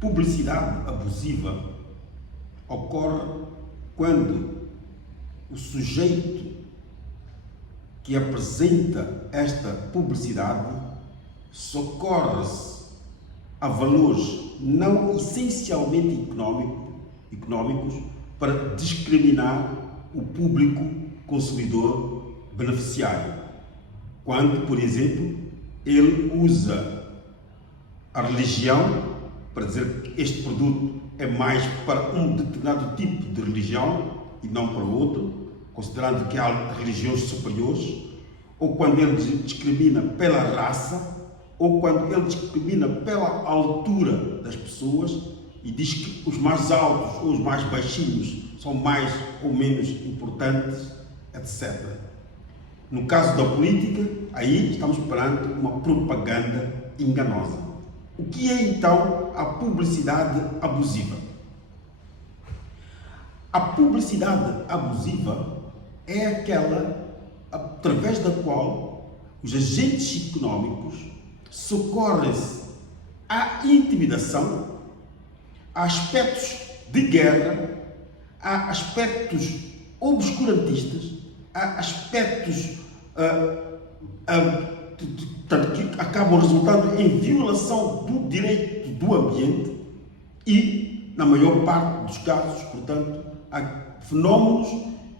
Publicidade abusiva ocorre quando o sujeito que apresenta esta publicidade socorre-se a valores não essencialmente económicos para discriminar o público consumidor beneficiário. Quando, por exemplo, ele usa a religião para dizer que este produto é mais para um determinado tipo de religião e não para outro, considerando que há religiões superiores, ou quando ele discrimina pela raça, ou quando ele discrimina pela altura das pessoas e diz que os mais altos ou os mais baixinhos são mais ou menos importantes, etc. No caso da política, aí estamos perante uma propaganda enganosa. O que é então a publicidade abusiva? A publicidade abusiva é aquela através da qual os agentes económicos socorrem-se à intimidação, a aspectos de guerra, a aspectos obscurantistas, a aspectos que acabam resultando em violação do direito do ambiente e, na maior parte dos casos, portanto, há fenómenos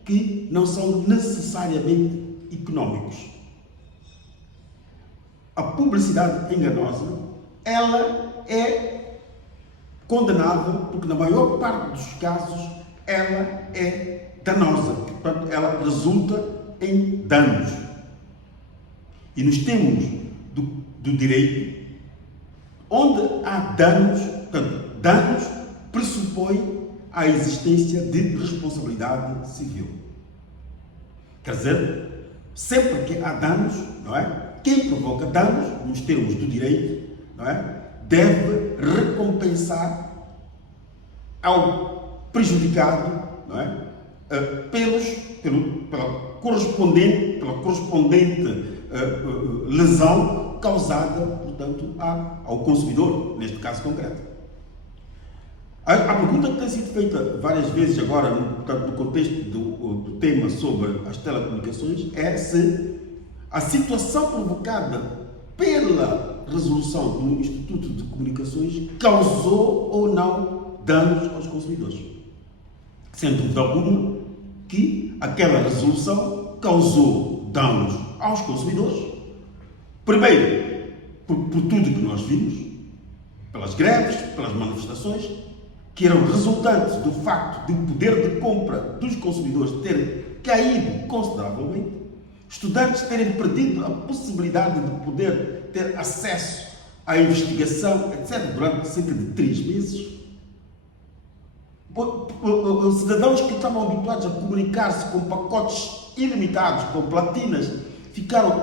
que não são necessariamente económicos. A publicidade enganosa, ela é condenável porque, na maior parte dos casos, ela é danosa. Portanto, ela resulta em danos. E nos termos do direito, onde há danos, portanto, danos pressupõem a existência de responsabilidade civil. Quer dizer, sempre que há danos, não é? Quem provoca danos, nos termos do direito, não é? Deve recompensar ao prejudicado, não é? Pela correspondente lesão causada, portanto, ao consumidor, neste caso concreto. A pergunta que tem sido feita várias vezes agora, portanto, no contexto do tema sobre as telecomunicações, é se a situação provocada pela resolução do Instituto de Comunicações causou ou não danos aos consumidores. Sem dúvida alguma que aquela resolução causou danos aos consumidores. Primeiro, por tudo que nós vimos, pelas greves, pelas manifestações, que eram resultantes do facto de o poder de compra dos consumidores ter caído consideravelmente, estudantes terem perdido a possibilidade de poder ter acesso à investigação, etc., durante cerca de 3 meses. Cidadãos que estavam habituados a comunicar-se com pacotes ilimitados, com platinas,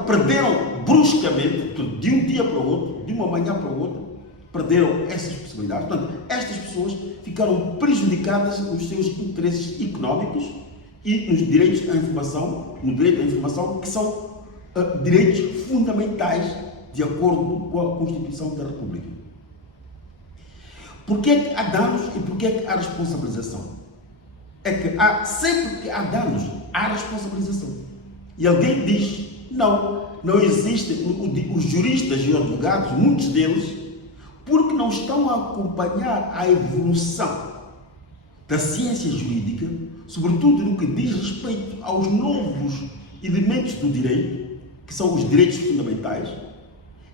perderam bruscamente, de um dia para o outro, de uma manhã para o outro, perderam essas possibilidades. Portanto, estas pessoas ficaram prejudicadas nos seus interesses económicos e nos direitos à informação, no direito à informação, que são direitos fundamentais de acordo com a Constituição da República. Porquê é que há danos e porquê é que há responsabilização? É que sempre que há danos, há responsabilização. E alguém diz, não existem, os juristas e advogados, muitos deles, porque não estão a acompanhar a evolução da ciência jurídica, sobretudo no que diz respeito aos novos elementos do direito, que são os direitos fundamentais,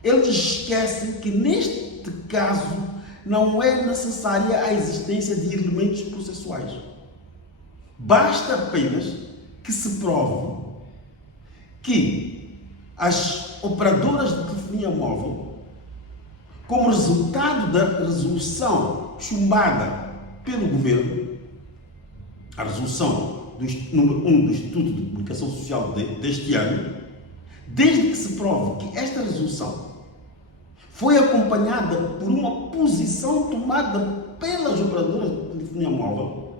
eles esquecem que neste caso não é necessária a existência de elementos processuais. Basta apenas que se prove que as operadoras de telefonia móvel, como resultado da resolução chumbada pelo governo, a resolução número 1 do Instituto de Comunicação Social deste ano, desde que se prove que esta resolução foi acompanhada por uma posição tomada pelas operadoras de telefonia móvel,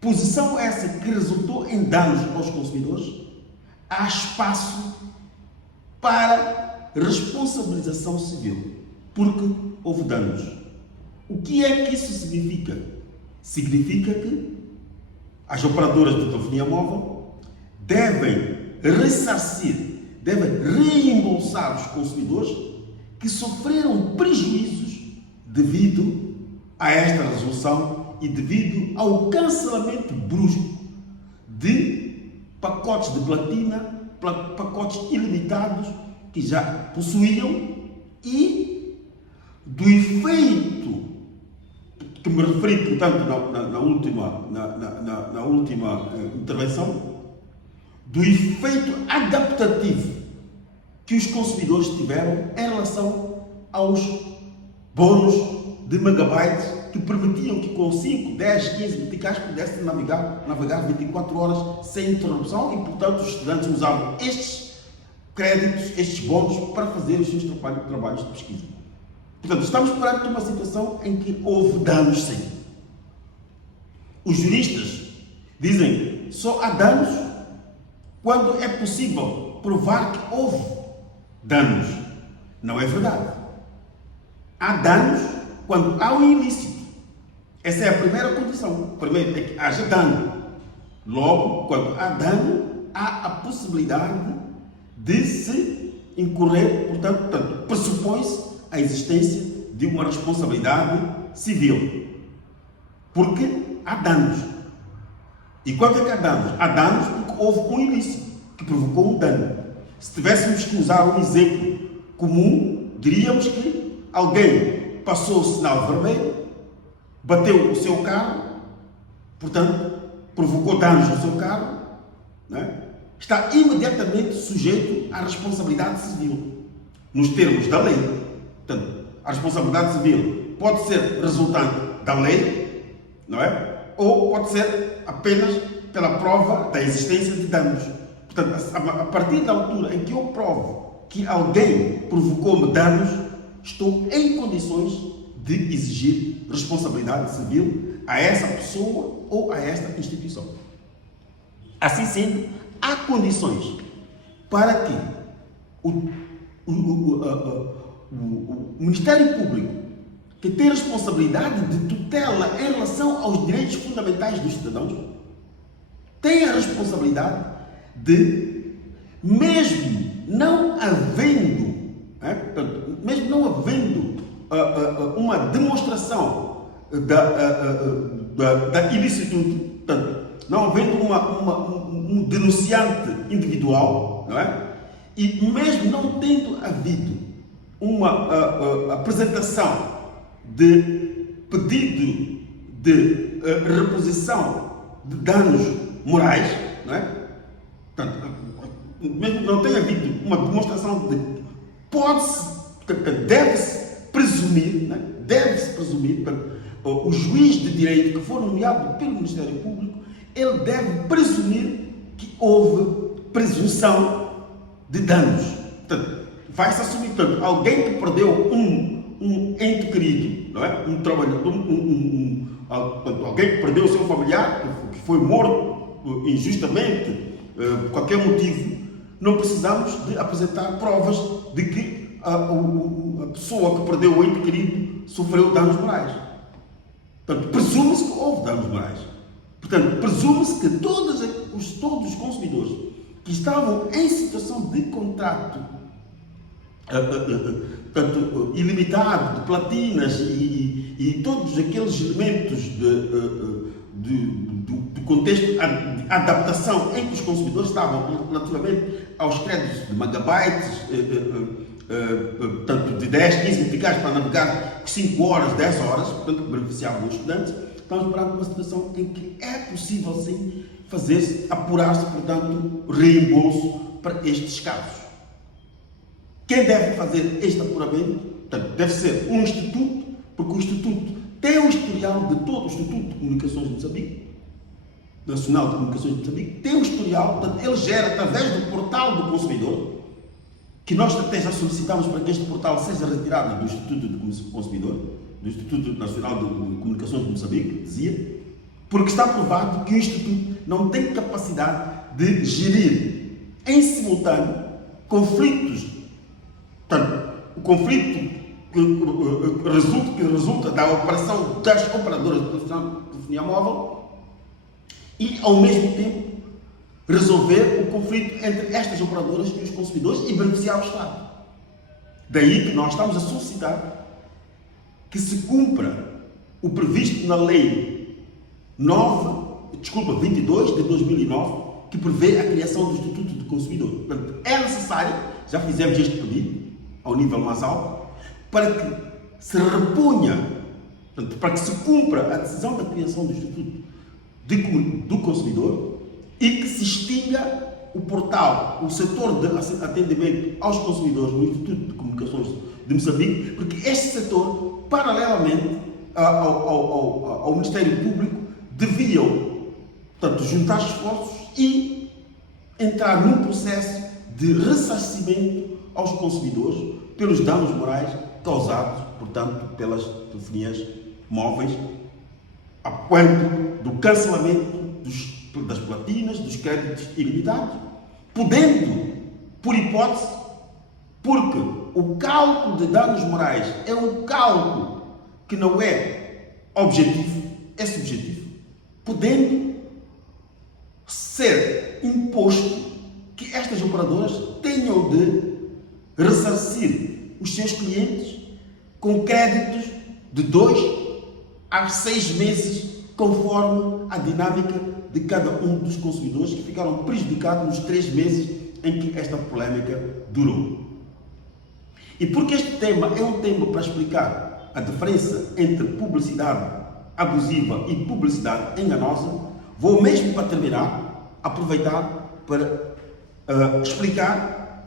posição essa que resultou em danos aos consumidores, há espaço para responsabilização civil, porque houve danos. O que é que isso significa? Significa que as operadoras de telefonia móvel devem ressarcir, devem reembolsar os consumidores que sofreram prejuízos devido a esta resolução e devido ao cancelamento brusco de pacotes de platina, pacotes ilimitados que já possuíam e do efeito que me referi, portanto, na última intervenção, do efeito adaptativo que os consumidores tiveram em relação aos bônus de megabytes que permitiam que com 5, 10, 15 meticais pudessem navegar 24 horas sem interrupção e, portanto, os estudantes usavam estes créditos, estes bônus para fazer os seus trabalhos de pesquisa. Portanto, estamos perante uma situação em que houve danos, sim. Os juristas dizem que só há danos quando é possível provar que houve danos. Não é verdade. Há danos quando há um ilícito. Essa é a primeira condição. Primeiro é que haja dano. Logo, quando há dano, há a possibilidade de se incorrer, portanto pressupõe-se a existência de uma responsabilidade civil. Porque há danos. E quando é que há danos? Há danos porque houve um ilícito que provocou um dano. Se tivéssemos que usar um exemplo comum, diríamos que alguém passou o sinal vermelho, bateu o seu carro, portanto, provocou danos no seu carro, não é? Está imediatamente sujeito à responsabilidade civil, nos termos da lei. Portanto, a responsabilidade civil pode ser resultante da lei, não é? Ou pode ser apenas pela prova da existência de danos. Portanto, a partir da altura em que eu provo que alguém provocou-me danos, estou em condições de exigir responsabilidade civil a essa pessoa ou a esta instituição. Assim sendo, há condições para que o Ministério Público, que tem responsabilidade de tutela em relação aos direitos fundamentais dos cidadãos, tenha a responsabilidade de, mesmo não havendo uma demonstração da ilicitude, portanto, não havendo um denunciante individual, não é? E mesmo não tendo havido uma apresentação de pedido de reposição de danos morais, não é? Portanto, mesmo não tenha havido uma demonstração de deve-se presumir, não é? Deve-se presumir, o juiz de direito que for nomeado pelo Ministério Público, ele deve presumir que houve presunção de danos. Portanto, vai-se assumir, portanto, alguém que perdeu um ente querido, não é? Um trabalhador, alguém que perdeu o seu familiar, que foi morto injustamente, por qualquer motivo, não precisamos de apresentar provas de que a pessoa que perdeu o ente querido sofreu danos morais. Portanto, presume-se que houve danos morais. Portanto, presume-se que todos os consumidores que estavam em situação de contrato ilimitado de platinas e todos aqueles elementos do contexto de adaptação em que os consumidores estavam relativamente aos créditos de megabytes, portanto, de 10, 15 meticais para navegar 5 horas, 10 horas, portanto, que beneficiavam os estudantes. Estamos perante uma situação em que é possível, sim, apurar-se, portanto, reembolso para estes casos. Quem deve fazer este apuramento? Portanto, deve ser um instituto, porque o instituto tem um historial de todo o Instituto de Comunicações de Moçambique, Nacional de Comunicações de Moçambique, tem um historial, portanto, ele gera através do portal do consumidor, que nós até já solicitamos para que este portal seja retirado do Instituto de Consumidor, do Instituto Nacional de Comunicações de Moçambique, dizia, porque está provado que o Instituto não tem capacidade de gerir em simultâneo conflitos. Portanto, o conflito que resulta da operação das operadoras de telefonia móvel e, ao mesmo tempo, resolver o conflito entre estas operadoras e os consumidores e beneficiar o Estado. Daí que nós estamos a solicitar que se cumpra o previsto na Lei 22 de 2009, que prevê a criação do Instituto do Consumidor. Portanto, é necessário, já fizemos este pedido ao nível mais alto, para que se reponha, portanto, para que se cumpra a decisão da criação do Instituto do Consumidor e que se extinga o portal, o setor de atendimento aos consumidores no Instituto de Comunicações de Moçambique, porque este setor, paralelamente ao Ministério Público, deviam, portanto, juntar esforços e entrar num processo de ressarcimento aos consumidores pelos danos morais causados, portanto, pelas telefonias móveis, a quanto do cancelamento das platinas, dos créditos ilimitados, podendo, por hipótese, porque o cálculo de danos morais é um cálculo que não é objetivo, é subjetivo, podendo ser imposto que estas operadoras tenham de ressarcir os seus clientes com créditos de 2 a 6 meses, conforme a dinâmica de cada um dos consumidores que ficaram prejudicados nos 3 meses em que esta polémica durou. E porque este tema é um tema para explicar a diferença entre publicidade abusiva e publicidade enganosa, vou mesmo, para terminar, aproveitar para explicar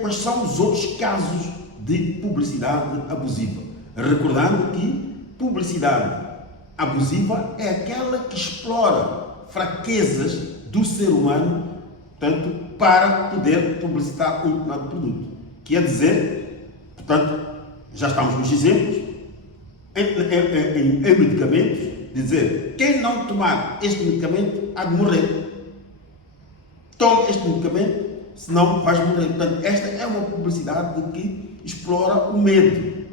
quais são os outros casos de publicidade abusiva. Recordando que publicidade abusiva é aquela que explora fraquezas do ser humano, portanto, para poder publicitar um determinado produto. Quer dizer, portanto, já estamos nos exemplos, em medicamentos, dizer, quem não tomar este medicamento há de morrer. Tome este medicamento, senão vais morrer. Portanto, esta é uma publicidade que explora o medo.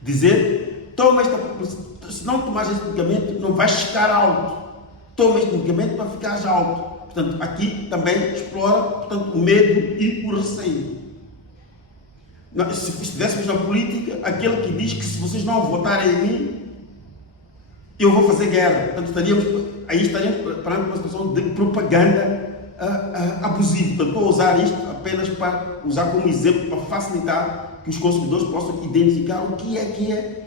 Dizer, toma esta publicidade, se não tomares este medicamento, não vais ficar alto. Toma este medicamento para ficares alto. Portanto, aqui também explora, portanto, o medo e o receio. Se estivéssemos na política, aquele que diz que se vocês não votarem em mim, eu vou fazer guerra. Portanto, estaríamos perante uma situação de propaganda abusiva. Portanto, estou a usar isto apenas para usar como exemplo, para facilitar que os consumidores possam identificar o que é,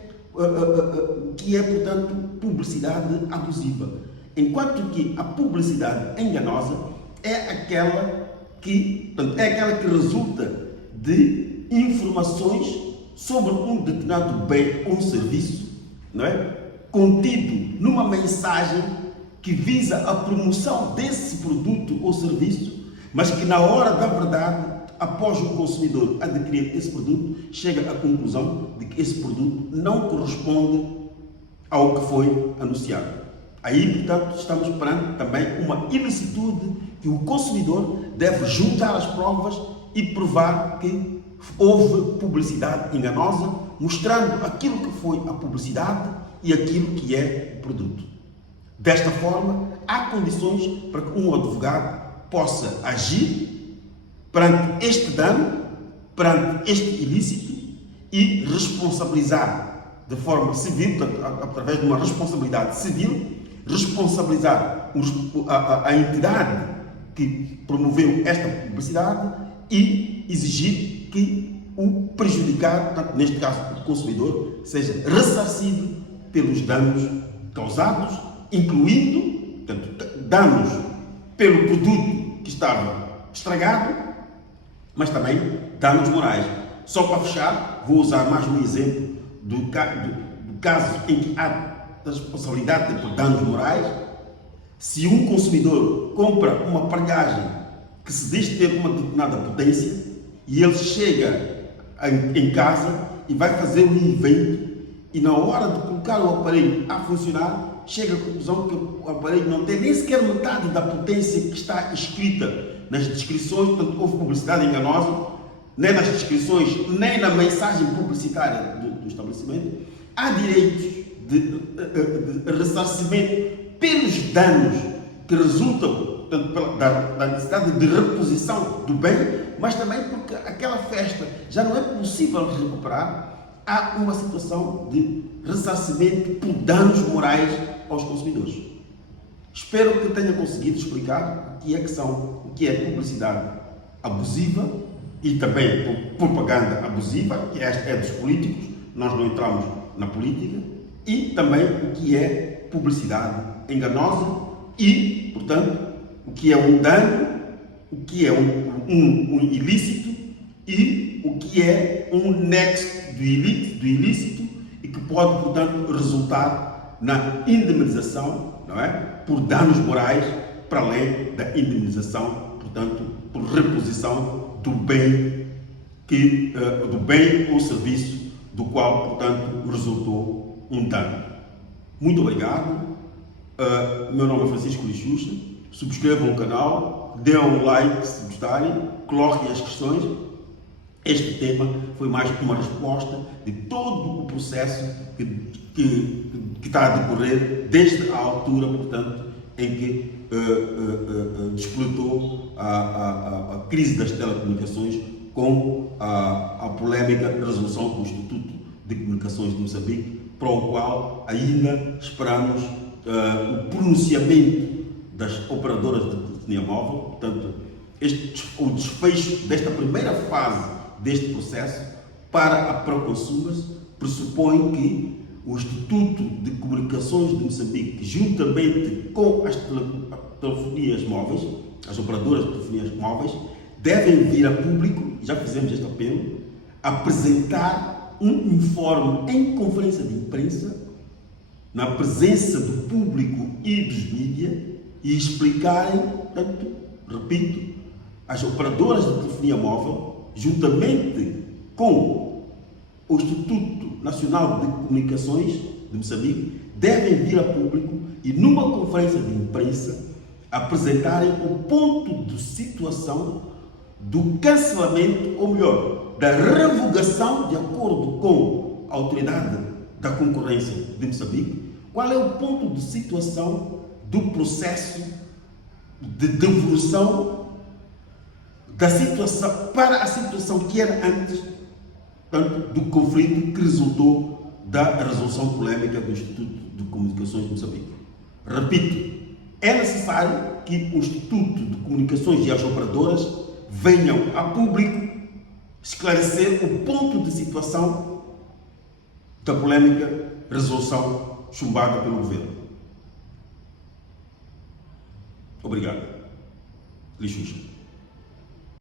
portanto, publicidade abusiva. Enquanto que a publicidade enganosa é aquela que resulta de informações sobre um determinado bem ou um serviço, não é? Contido numa mensagem que visa a promoção desse produto ou serviço, mas que na hora da verdade, após o consumidor adquirir esse produto, chega à conclusão de que esse produto não corresponde ao que foi anunciado. Aí, portanto, estamos perante também uma ilicitude que o consumidor deve juntar as provas e provar que houve publicidade enganosa, mostrando aquilo que foi a publicidade e aquilo que é o produto. Desta forma, há condições para que um advogado possa agir perante este dano, perante este ilícito e responsabilizar de forma civil, portanto, através de uma responsabilidade civil, responsabilizar a entidade que promoveu esta publicidade e exigir que o prejudicado, portanto, neste caso o consumidor, seja ressarcido pelos danos causados, incluindo, portanto, danos pelo produto que estava estragado, mas também danos morais. Só para fechar, vou usar mais um exemplo do caso em que há responsabilidade por danos morais. Se um consumidor compra uma aparelhagem que se diz ter uma determinada potência e ele chega em casa e vai fazer um evento e na hora de colocar o aparelho a funcionar, chega à conclusão que o aparelho não tem nem sequer metade da potência que está escrita nas descrições, portanto houve publicidade enganosa, nem nas inscrições, nem na mensagem publicitária do estabelecimento, há direitos de ressarcimento pelos danos que resultam da necessidade de reposição do bem, mas também porque aquela festa já não é possível recuperar, há uma situação de ressarcimento por danos morais aos consumidores. Espero que tenha conseguido explicar o que é publicidade abusiva e também propaganda abusiva, que é dos políticos, nós não entramos na política, e também o que é publicidade enganosa e, portanto, o que é um dano, o que é um ilícito e o que é um nexo do ilícito e que pode, portanto, resultar na indemnização, não é? Por danos morais, para além da indemnização, portanto, por reposição do bem ou serviço do qual, portanto, resultou um dano. Muito obrigado. Meu nome é Francisco Lixuxa. Subscrevam o canal, dê um like se gostarem, coloquem as questões. Este tema foi mais uma resposta de todo o processo que está a decorrer desde a altura, portanto, em que despletou a crise das telecomunicações com a polémica resolução do Instituto de Comunicações de Moçambique, para o qual ainda esperamos o pronunciamento das operadoras de telefonia móvel. Portanto, o desfecho desta primeira fase deste processo para a Proconsumers pressupõe que o Instituto de Comunicações de Moçambique, juntamente com as telefonias móveis, as operadoras de telefonias móveis, devem vir a público, já fizemos este apelo, apresentar um informe em conferência de imprensa, na presença do público e dos mídias, e explicarem, portanto, repito, as operadoras de telefonia móvel, juntamente com o Instituto Nacional de Comunicações de Moçambique, devem vir a público e, numa conferência de imprensa, apresentarem o ponto de situação do cancelamento, ou melhor, da revogação, de acordo com a Autoridade da Concorrência de Moçambique, qual é o ponto de situação do processo de devolução da situação para a situação que era antes, portanto, do conflito que resultou da resolução polémica do Instituto de Comunicações de Moçambique. Repito, é necessário que o Instituto de Comunicações e as operadoras venham a público esclarecer o ponto de situação da polémica resolução chumbada pelo governo. Obrigado. Lixuxa.